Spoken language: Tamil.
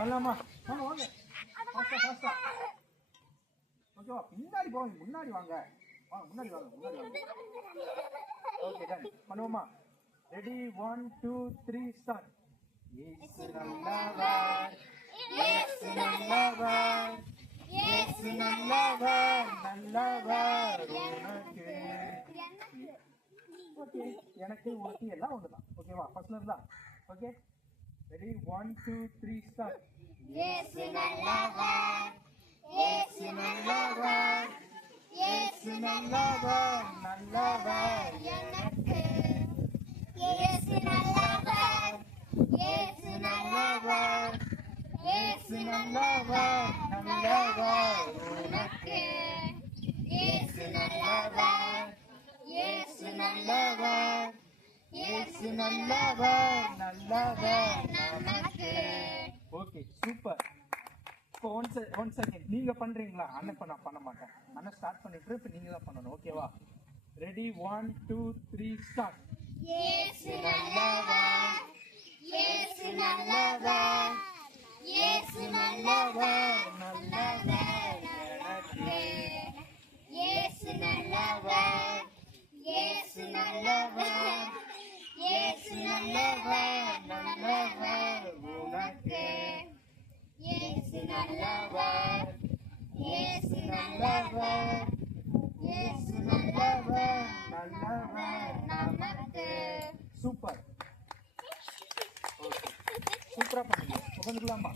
பண்ணலாமா? வாங்க ஃபாஸ்டா. ஓகேவா? பின்னாடி போங்க, முன்னாடி வாங்க. முன்னாடி வாங்க. Okay done. பண்ணுவோமா? Ready 1 2 3 start. இயேசு நல்லவர், இயேசு நல்லவர், இயேசு நல்லவர், நல்லவர் உனக்கு. ஓகே, எனக்கு உனக்கு எல்லாம் ஒண்ணுதான். ஓகேவா? ஃபர்ஸ்ட்ல இருந்தா. Okay, ready 1 2 3 start. இயேசு நல்லவர், இயேசு நல்லவர், இயேசு நல்லவர், நல்லவர் எனக்கு. இயேசு நல்லவர், இயேசு நல்லவர், இயேசு நல்லவர், நல்லவர் உனக்கு. இயேசு நல்லவர், இயேசு நல்லவர், இயேசு நல்லவர், நல்லவர் நமக்கு. Okay, super. இப்போ ஒன் செகண்ட் நீங்க பண்றீங்களா? அண்ணன் நான் பண்ண மாட்டேன். அண்ணன் ஸ்டார்ட் பண்ணிட்டு இப்போ நீங்க தான் பண்ணணும். ஓகேவா? Ready 1 2 3 start. இயேசு நல்லவர், இயேசு நல்லவர், இயேசு நல்லவர், நல்லவர் எனக்கு. இயேசு நல்லவர், இயேசு நல்லவர், இயேசு நல்லவர், நல்லவர் உனக்கு. இயேசு நல்லவர், இயேசு நல்லவர், இயேசு நல்லவர், நல்லவர் நமக்கு. சூப்பர். சூப்பரா பண்ணுங்க. உட்காந்துக்கலாமா?